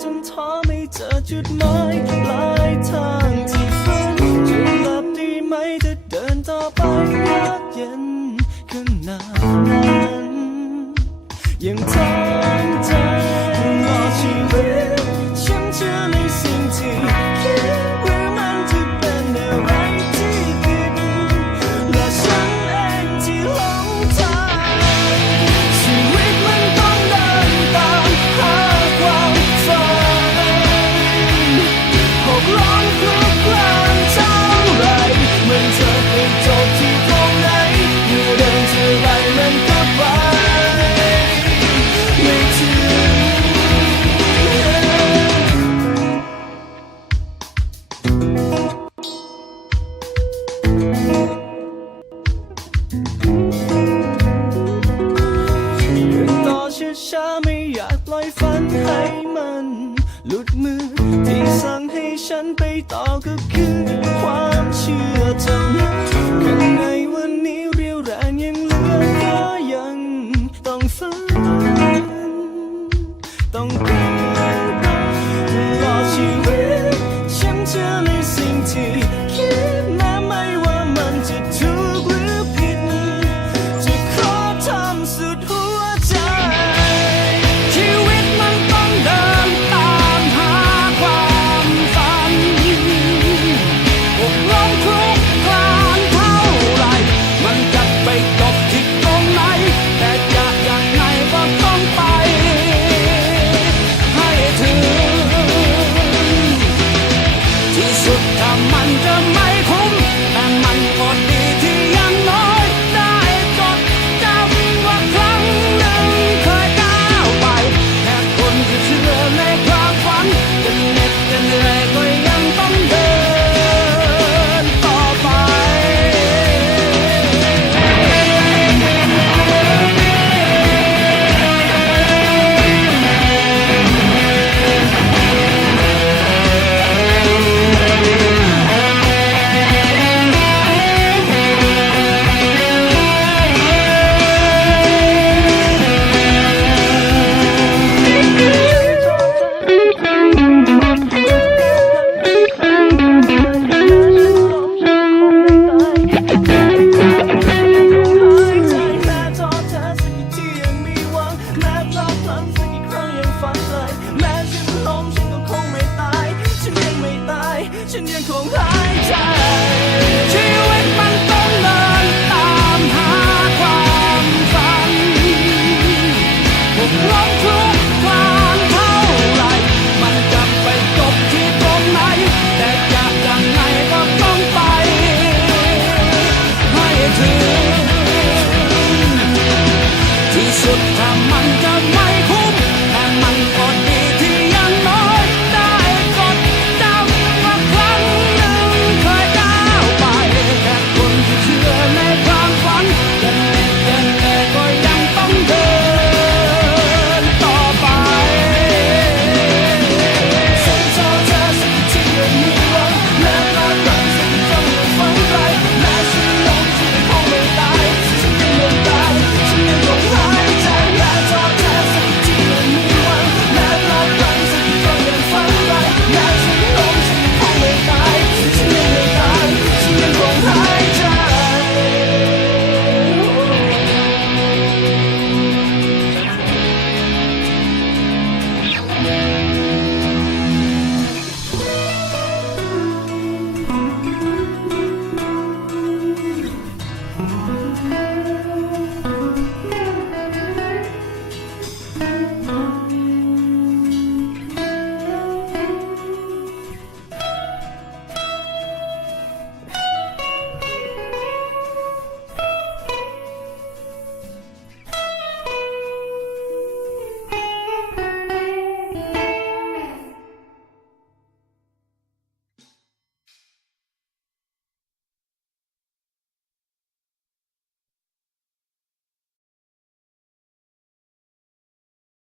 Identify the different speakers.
Speaker 1: จนท้อไม่เจอจุดหมายปลายทางที่ฝันจะหลับดีไหมจะเดินต่อไปยากเย็นขนาดนั้นยังท้อ ช้าๆไม่อยากปล่อยฝันให้มัน หลุดมือที่สั่งให้ฉันไปต่อก็คือความเชื่อเธอ